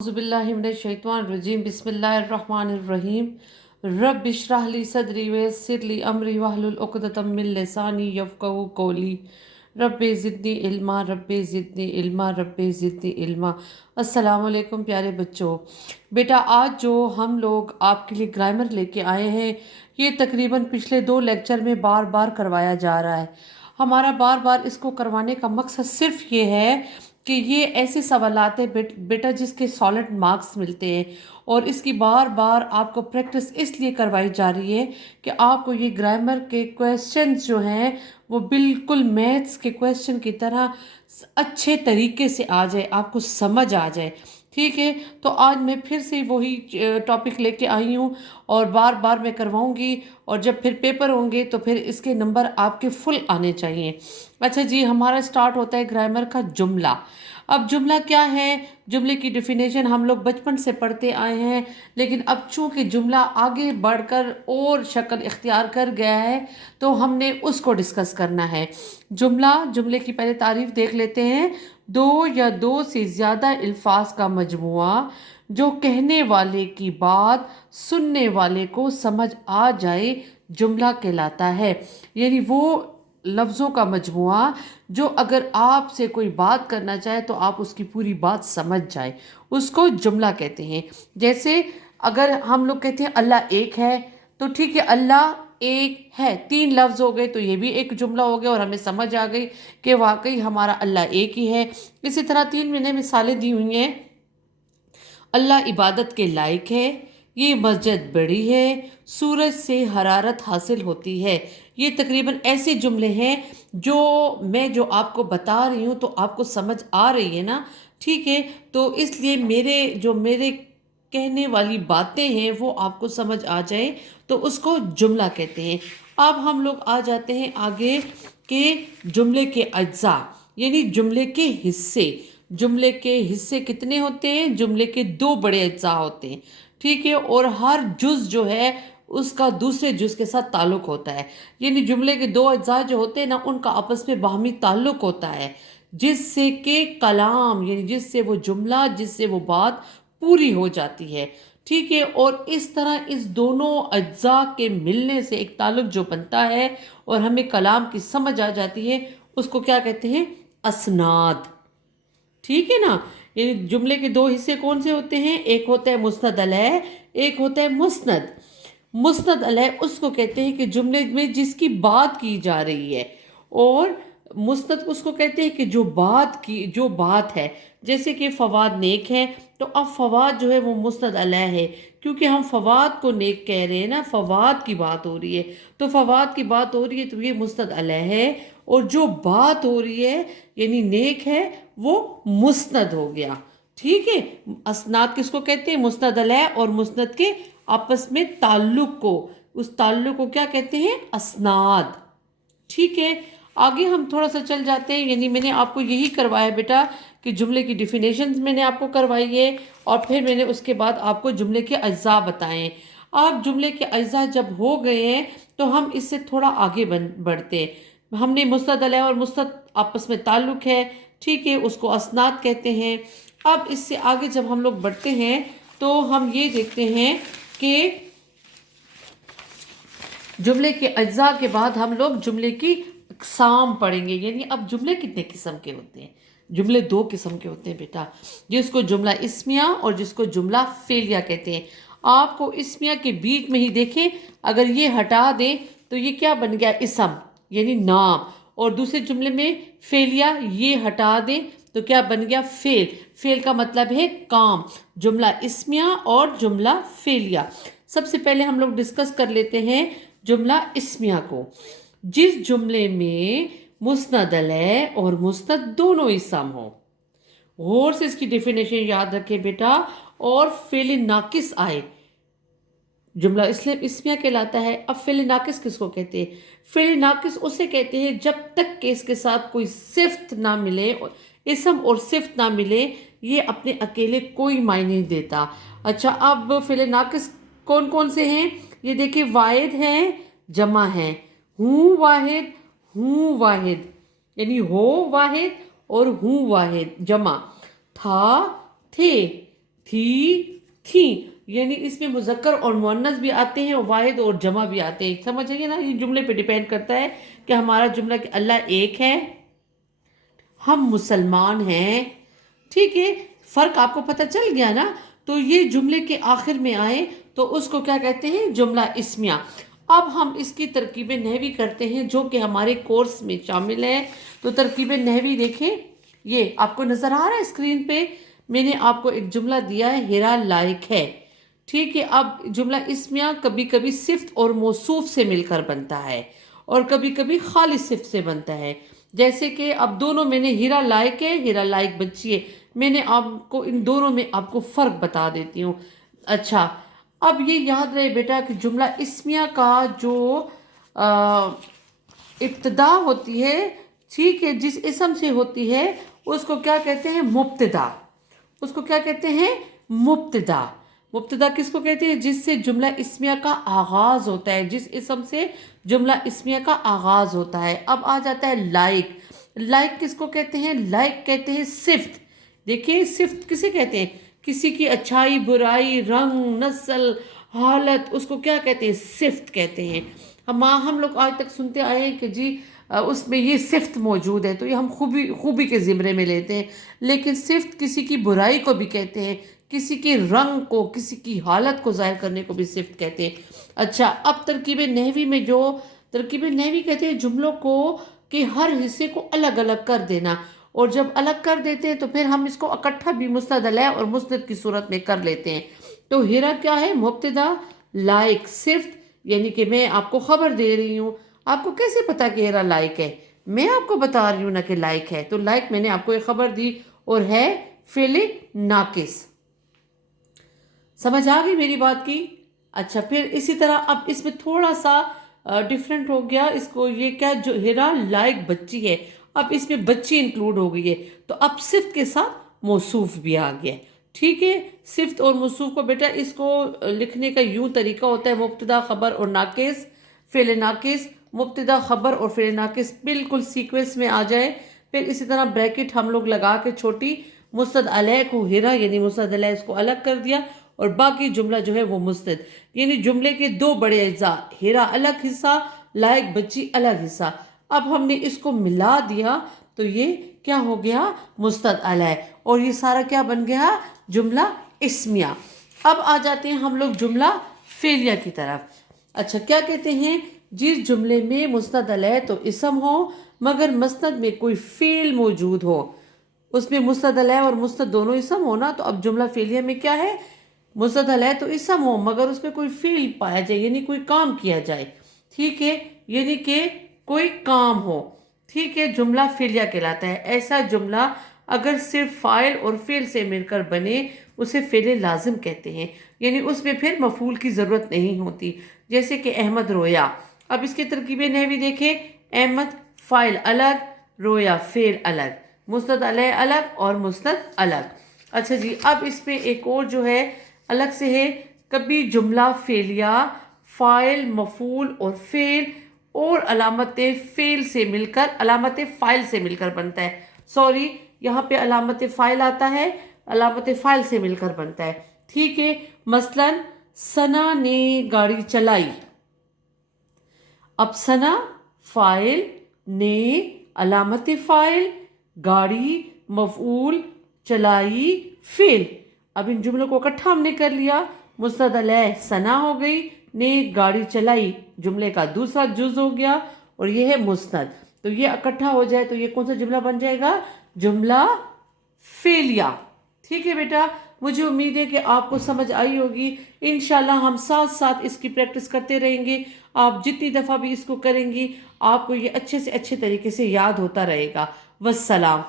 औज़ुबिल्लाहिमिनश्शैतानिर्रजीम बिस्मिल्लाहिर्रहमानिर्रहीम रब्बि इश्रह ली सदरी वयस्सिर ली अमरी वहलुल उक़दतम मिन लिसानी यफ़क़हू क़ौली रब्बि ज़िदनी इल्मा रब्बि ज़िदनी इल्मा रब्बि ज़िदनी इल्मा। अस्सलाम वालेकुम प्यारे बच्चों। बेटा आज जो हम लोग आपके लिए ग्रामर लेके आए हैं ये तकरीबन पिछले 2 लेक्चर में बार बार करवाया जा रहा है। हमारा बार बार इसको करवाने का मकसद सिर्फ ये है कि ये ऐसे सवालात है बेटा जिसके सॉलिड मार्क्स मिलते हैं और इसकी बार बार आपको प्रैक्टिस इसलिए करवाई जा रही है कि आपको ये ग्रामर के क्वेश्चंस जो हैं वो बिल्कुल मैथ्स के क्वेश्चन की तरह अच्छे तरीके से आ जाए, आपको समझ आ जाए। ठीक है, तो आज मैं फिर से वही टॉपिक लेके आई हूँ और बार बार मैं करवाऊँगी और जब फिर पेपर होंगे तो फिर इसके नंबर आपके फुल आने चाहिए। अच्छा जी, हमारा स्टार्ट होता है ग्रामर का जुमला। अब जुमला क्या है? जुमले की डेफिनेशन हम लोग बचपन से पढ़ते आए हैं, लेकिन अब चूंकि जुमला आगे बढ़कर और शक्ल इख्तियार कर गया है तो हमने उसको डिस्कस करना है। जुमले की पहले तारीफ देख लेते हैं। 2 या 2 से ज़्यादा अल्फाज का मजमुआ जो कहने वाले की बात सुनने वाले को समझ आ जाए जुमला कहलाता है। यानी वो लफ्ज़ों का मजमुआ जो अगर आपसे कोई बात करना चाहे तो आप उसकी पूरी बात समझ जाए, उसको जुमला कहते हैं। जैसे अगर हम लोग कहते हैं अल्लाह एक है तो ठीक है, अल्लाह एक है 3 लफ्ज़ हो गए तो ये भी एक जुमला हो गया और हमें समझ आ गई कि वाकई हमारा अल्लाह एक ही है। इसी तरह 3 मैंने मिसालें दी हुई हैं। अल्लाह इबादत के लायक है, ये मस्जिद बड़ी है, सूरज से हरारत हासिल होती है। ये तकरीबन ऐसे जुमले हैं जो आपको बता रही हूँ तो आपको समझ आ रही है ना। ठीक है, तो इसलिए मेरे कहने वाली बातें हैं वो आपको समझ आ जाए तो उसको जुमला कहते हैं। अब हम लोग आ जाते हैं आगे के जुमले के अज्जा, यानी जुमले के हिस्से। जुमले के हिस्से कितने होते हैं? जुमले के 2 बड़े अज्जा होते हैं। ठीक है, और हर जुज जो है उसका दूसरे जुज के साथ ताल्लुक होता है। यानी जुमले के 2 अज्जा जो होते हैं ना उनका आपस में बाहमी ताल्लुक होता है, जिससे कि कलाम यानी जिससे वो जुमला जिससे वो बात पूरी हो जाती है। ठीक है, और इस तरह इस दोनों अज्जा के मिलने से एक ताल्लुक जो बनता है और हमें कलाम की समझ आ जाती है उसको क्या कहते हैं? असनाद। ठीक है ना। ये जुमले के 2 हिस्से कौन से होते हैं? एक होता है मुस्नद अलैह, एक होता है मुस्नद। मुस्नद अलैह उसको कहते हैं कि जुमले में जिसकी बात की जा रही है, और मुस्नद उसको कहते हैं कि जो बात है। जैसे कि फवाद नेक है तो अब फवाद जो है वो मुस्नद अलैह है, क्योंकि हम फवाद को नेक कह रहे हैं ना, फवाद की बात हो रही है तो फवाद की बात हो रही है तो ये मुस्नद अलैह है, और जो बात हो रही है यानी नेक है वो मुस्नद हो गया। ठीक है, असनाद किसको कहते हैं? मुस्नद अलैह और मुस्नद के आपस में ताल्लुक को, उस ताल्लुक को क्या कहते हैं? असनाद। ठीक है, आगे हम थोड़ा सा चल जाते हैं। यानी मैंने आपको यही करवाया बेटा कि जुमले की डिफिनेशंस मैंने आपको करवाई है और फिर मैंने उसके बाद आपको जुमले के अज्जा बताएं। अब जुमले के अज्जा जब हो गए हैं तो हम इससे थोड़ा आगे बढ़ते हैं। हमने मुस्नद अलैह और मुस्नद आपस में ताल्लुक है, ठीक है, उसको असनाद कहते हैं। अब इससे आगे जब हम लोग बढ़ते हैं तो हम ये देखते हैं कि जुमले के अज्जा के बाद हम लोग जुमले की अक़साम पढ़ेंगे। यानी अब जुमले कितने किस्म के होते हैं? जुमले 2 किस्म के होते हैं बेटा, जिसको जुमला इस्मिया और जिसको जुमला फेलिया कहते हैं। आपको इस्मिया के बीच में ही देखें, अगर ये हटा दें तो ये क्या बन गया? इसम यानी नाम। और दूसरे जुमले में फेलिया, ये हटा दें तो क्या बन गया? फेल। फेल का मतलब है काम। जुमला इस्मिया और जुमला फेलिया। सबसे पहले हम लोग डिस्कस कर लेते हैं जुमला इस्मिया को। जिस जुमले में मुस्नद अलैह और मुस्नद दोनों इसम हो। गौर से इसकी डेफिनेशन याद रखें बेटा, और फेल नाकिस आए जुमला इसलिए इस्मिया कहलाता है। अब फेल नाकिस किसको कहते हैं? फेल नाकिस उसे कहते हैं जब तक कि इसके साथ कोई सिफ्त ना मिले, इसम और सिफ्त ना मिले, ये अपने अकेले कोई मायने नहीं देता। अच्छा, अब फेल नाकिस कौन कौन से हैं ये देखिए। वाहिद हैं, जमा हैं। हूँ वाहिद यानी हो वाहिद और हूँ वाहिद जमा। था थे थी, यानी इसमें मुज़क्कर और मुअन्नस भी आते हैं और वाहिद और जमा भी आते हैं। समझिए ना, ये जुमले पे डिपेंड करता है कि हमारा जुमला कि अल्लाह एक है, हम मुसलमान हैं। ठीक है, फ़र्क आपको पता चल गया ना। तो ये जुमले के आखिर में आए तो उसको क्या कहते हैं, जुमला इस्मिया। अब हम इसकी तरकीब नहवी करते हैं जो कि हमारे कोर्स में शामिल है। तो तरकीब नहवी देखें, ये आपको नज़र आ रहा है स्क्रीन पे। मैंने आपको एक जुमला दिया है, हिरा लायक है। ठीक है, अब जुमला इस्मिया कभी कभी सिफ्त और मौसूफ से मिलकर बनता है और कभी कभी खाली सिफ्त से बनता है। जैसे कि अब दोनों, मैंने हीरा लायक है, हीरा लायक बच्ची है, मैंने आपको इन दोनों में आपको फ़र्क बता देती हूँ। अच्छा, अब ये याद रहे बेटा कि जुमला इस्मिया का जो इब्तिदा होती है, ठीक है, जिस इसम से होती है उसको क्या कहते हैं, मुब्तदा। उसको क्या कहते हैं, मुब्तदा। मुब्तदा किसको कहते हैं, जिससे जुमला इस्मिया का आगाज़ होता है, जिस इसम से जुमला इस्मिया का आगाज़ होता है। अब आ जाता है लाइक। लाइक किसको कहते हैं, लाइक कहते हैं सिफ्त। देखिए, सिफ्त किसे कहते हैं, किसी की अच्छाई, बुराई, रंग, नस्ल, हालत, उसको क्या कहते हैं, सिफ्त कहते हैं। हम लोग आज तक सुनते आए हैं कि जी उसमें ये सिफ्त मौजूद है, तो ये हम खूबी के ज़िम्रे में लेते हैं। लेकिन सिफ्त किसी की बुराई को भी कहते हैं, किसी के रंग को, किसी की हालत को ज़ाहिर करने को भी सिफ्त कहते हैं। अच्छा, अब तरकीब नहवी में जो तरकीब नहवी कहते हैं जुमलों को कि हर हिस्से को अलग अलग कर देना, और जब अलग कर देते हैं तो फिर हम इसको इकट्ठा भी मुस्नद अलैह और मुस्नद की सूरत में कर लेते हैं। तो हिरा क्या है, मुब्तदा, लाइक सिफ्त, यानी कि मैं आपको खबर दे रही हूँ। आपको कैसे पता कि हिरा लाइक है, मैं आपको बता रही हूँ ना कि लाइक है। तो लाइक मैंने आपको एक खबर दी और है फेले नाकिस। समझ आ गई मेरी बात की। अच्छा, फिर इसी तरह अब इसमें थोड़ा सा डिफरेंट हो गया। इसको ये क्या, जो हिरा लाइक बच्ची है, अब इसमें बच्ची इंक्लूड हो गई है, तो अब सिफ्त के साथ मौसूफ भी आ गया। ठीक है, सिफ्त और मौसूफ को बेटा इसको लिखने का यूं तरीका होता है, मुब्तदा, खबर और नाकिस, फेले नाकिस, मुब्तदा, खबर और फेले नाकिस बिल्कुल सीक्वेंस में आ जाए। फिर इसी तरह ब्रैकेट हम लोग लगा के छोटी मुस्नद अलैह को हिरा यानी मुस्नद अलैह इसको अलग कर दिया, और बाकी जुमला जो है वो मुस्नद, यानी जुमले के दो बड़े अज्जा, हिरा अलग हिस्सा, लायक बच्ची अलग हिस्सा। अब हमने इसको मिला दिया तो ये क्या हो गया, मुस्नद अलैह, और ये सारा क्या बन गया, जुमला इस्मिया। अब आ जाते हैं हम लोग जुमला फेलिया की तरफ। अच्छा, क्या कहते हैं, जिस जुमले में मुस्नद अलैह तो इसम हो मगर मसनद में कोई फेल मौजूद हो, उसमें मुस्नद अलैह और मुस्नद दोनों इसम हो ना, तो अब जुमला फेलिया में क्या है, मुस्नद अलैह तो इसम हो मगर उसमें कोई फेल पाया जाए, यानी कोई काम किया जाए। ठीक है, यानी कि कोई काम हो। ठीक है, जुमला फेलिया कहलाता है। ऐसा जुमला अगर सिर्फ फ़ाइल और फेल से मिलकर बने उसे फेले लाजिम कहते हैं, यानी उसमें फिर मफूल की ज़रूरत नहीं होती। जैसे कि अहमद रोया। अब इसके तरकीब नहवी देखें, अहमद फ़ाइल अलग, रोया फेल अलग, मुस्नद अलैह अलग और मुस्नद अलग। अच्छा जी, अब इसमें एक और जो है अलग से है, कभी जुमला फेलिया फ़ाइल, मफूल और फेल और अलामत फेल से मिलकर, अलामत फ़ाइल से मिलकर बनता है। सॉरी, यहाँ पे अलामत फ़ाइल आता है, अलामत फ़ाइल से मिलकर बनता है। ठीक है, मसलन सना ने गाड़ी चलाई। अब सना फ़ाइल, ने अलामत फ़ाइल, गाड़ी मफूल, चलाई फेल। अब इन जुमलों को इकट्ठा हमने कर लिया, मुस्नद अलैह सना हो गई, ने गाड़ी चलाई जुमले का दूसरा जुज हो गया, और ये है मुस्नद। तो ये इकट्ठा हो जाए तो ये कौन सा जुमला बन जाएगा, जुमला फेलिया। ठीक है बेटा, मुझे उम्मीद है कि आपको समझ आई होगी। इंशाल्लाह हम साथ साथ इसकी प्रैक्टिस करते रहेंगे। आप जितनी दफ़ा भी इसको करेंगी आपको ये अच्छे से अच्छे तरीके से याद होता रहेगा। वस्सलाम।